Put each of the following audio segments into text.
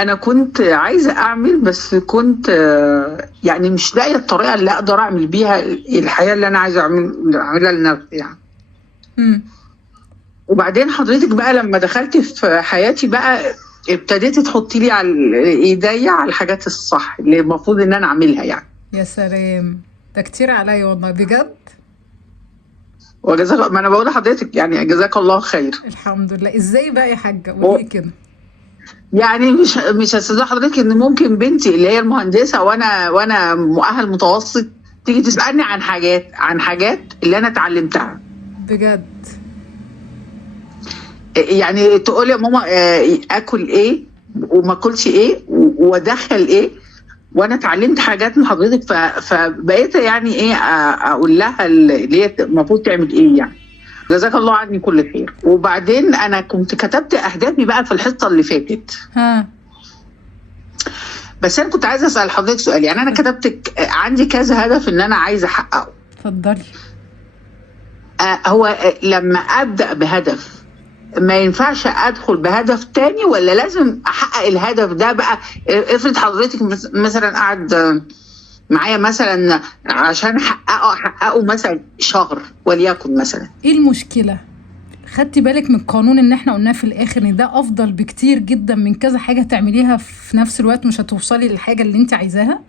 انا كنت عايزه اعمل، بس كنت يعني مش لاقيه الطريقه اللي اقدر اعمل بيها الحياه اللي انا عايزه اعملها لنفسي يعني. امم وبعدين حضرتك بقى لما دخلت في حياتي بقى، ابتديتي تحطي لي على ايديا على الحاجات الصح اللي المفروض ان انا اعملها يعني. يا سلام، ده كتير عليا والله بجد. وجزاك، ما انا بقول لحضرتك يعني جزاك الله خير. الحمد لله. ازاي بقى يا حاجة؟ قولي لي كده. يعني مش هستاذن حضرتك ان ممكن بنتي اللي هي المهندسه وانا مؤهل متوسط تيجي تسالني عن حاجات اللي انا اتعلمتها. بجد. يعني تقول لي يا ماما اكل ايه وما اكلش ايه وادخل ايه، وانا اتعلمت حاجات من حضرتك فبقيت يعني ايه اقول لها اللي هي المفروض تعمل ايه يعني. جزاك الله عني كل خير. وبعدين انا كنت كتبت اهدافي بقى في الحصه اللي فاتت، ها. بس انا كنت عايزه اسال حضرتك سؤال. يعني انا كتبت عندي كذا هدف ان انا عايزه احققه. اتفضلي. هو لما ابدا بهدف ما ينفعش ادخل بهدف تاني، ولا لازم احقق الهدف ده بقى؟ افرض حضرتك مثلا قاعد معايا مثلا عشان احققه مثلا شهر وليكن مثلا. ايه المشكلة؟ خدتي بالك من القانون ان احنا قلناه في الاخر ان ده افضل بكتير جدا من كذا حاجة تعمليها في نفس الوقت مش هتوصلي للحاجة اللي انت عايزاها؟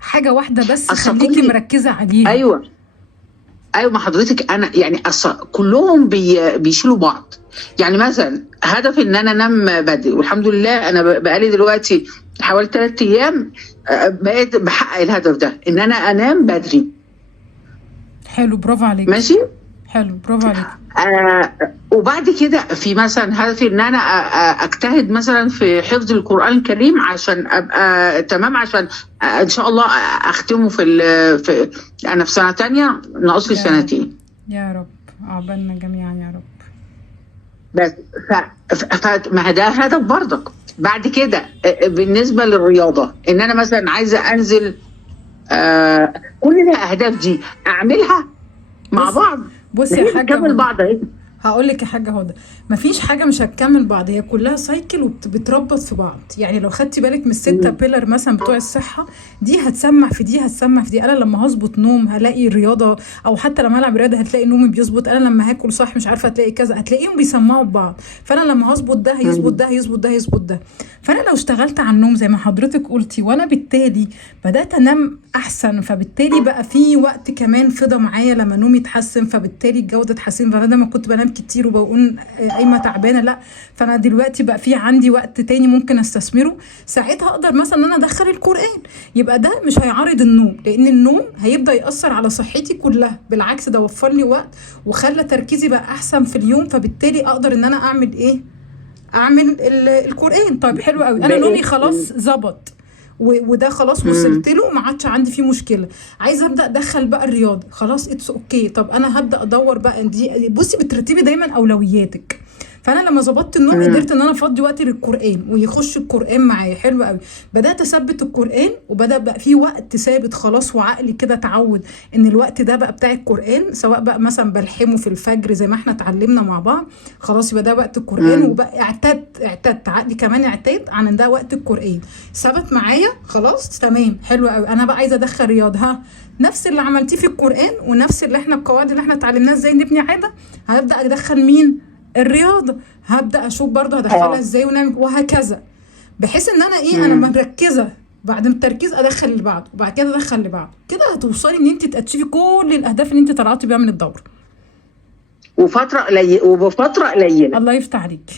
حاجة واحدة بس خليكي مركزة عليها. ايوه ما حضرتك انا يعني كلهم بيشيلوا بعض. يعني مثلا هدف ان انا انام بدري، والحمد لله انا بقالي دلوقتي حوالي 3 ايام بقيت بحقق الهدف ده ان انا انام بدري. حلو، برافو عليك. ماشي. حلو، برافو عليك. وبعد كده في مثلا هدفي ان انا اجتهد مثلا في حفظ القرآن الكريم عشان ابقى تمام، عشان ان شاء الله اختمه في انا في سنة تانية ناقص لي يا سنتين. يا رب عقبالنا جميعا يا رب. بس ما ده هدف برضك. بعد كده بالنسبة للرياضة ان انا مثلا عايزة انزل، كل الاهداف دي اعملها مع بعض. بصي يا حاجة نكمل بعض اهي. هقول لك يا حاجه هدى، مفيش حاجه مش هتكمل بعض، هي كلها سايكل وبتربط في بعض. يعني لو خدتي بالك من الستة بيلر مثلا بتوع الصحه، دي هتسمع في دي هتسمع في دي. انا لما هظبط نوم هلاقي رياضه، او حتى لما العب رياضه هتلاقي نومي بيظبط. انا لما هاكل صح مش عارفه هتلاقي كذا، هتلاقيهم بيسمعوا ببعض. فانا لما هظبط ده هيظبط ده هيظبط ده هيظبط ده. فانا لو اشتغلت على النوم زي ما حضرتك قلتي، وانا بالتالي بدات انام احسن، فبالتالي بقى في وقت كمان فضى معايا لما نومي اتحسن، فبالتالي الجوده اتحسن. فبدل ما كنت بنام كتير وبقول قايمه تعبانه، لا، فانا دلوقتي بقى في عندي وقت تاني ممكن استثمره. ساعتها اقدر مثلا ان انا ادخل القران، يبقى ده مش هيعارض النوم، لان النوم هيبدا ياثر على صحتي كلها. بالعكس، ده وفر لي وقت وخلى تركيزي بقى احسن في اليوم، فبالتالي اقدر ان انا اعمل ايه؟ اعمل القران. طيب حلو قوي، انا نومي خلاص ظبط وده خلاص وصلت له، ما عادش عندي فيه مشكله. عايزه ابدا ادخل بقى الرياضه، خلاص اتس اوكي. طب انا هبدا ادور بقى. دي بصي بترتبي دايما اولوياتك. فانا لما ظبطت النوم قدرت ان انا افضي وقتي للقران ويخش القران معايا. حلو قوي. بدات اثبت القران وبدا بقى في وقت ثابت خلاص، وعقلي كده اتعود ان الوقت ده بقى بتاع القران، سواء بقى مثلا بلحمه في الفجر زي ما احنا اتعلمنا مع بعض، خلاص يبقى ده وقت القران. وبقى اعتدت عقلي كمان اعتاد عن ان ده وقت القران، ثبت معايا خلاص تمام. حلو قوي. انا بقى عايزه ادخل رياضه، نفس اللي عملتيه في القران ونفس اللي احنا القواعد اللي احنا اتعلمناها ازاي نبني عاده، هبدا ادخل مين؟ الرياضه. هبدا اشوف برضه هدخلها ازاي ونعمل وهكذا، بحيث ان انا ايه، انا مركزه. بعد ما التركيز ادخل اللي بعده وبعد كده ادخل اللي بعده. كده هتوصلي ان انت تاتشيفي كل الاهداف اللي انت طلعتي بيها من الدوره وبفتره قليله. الله يفتح عليك.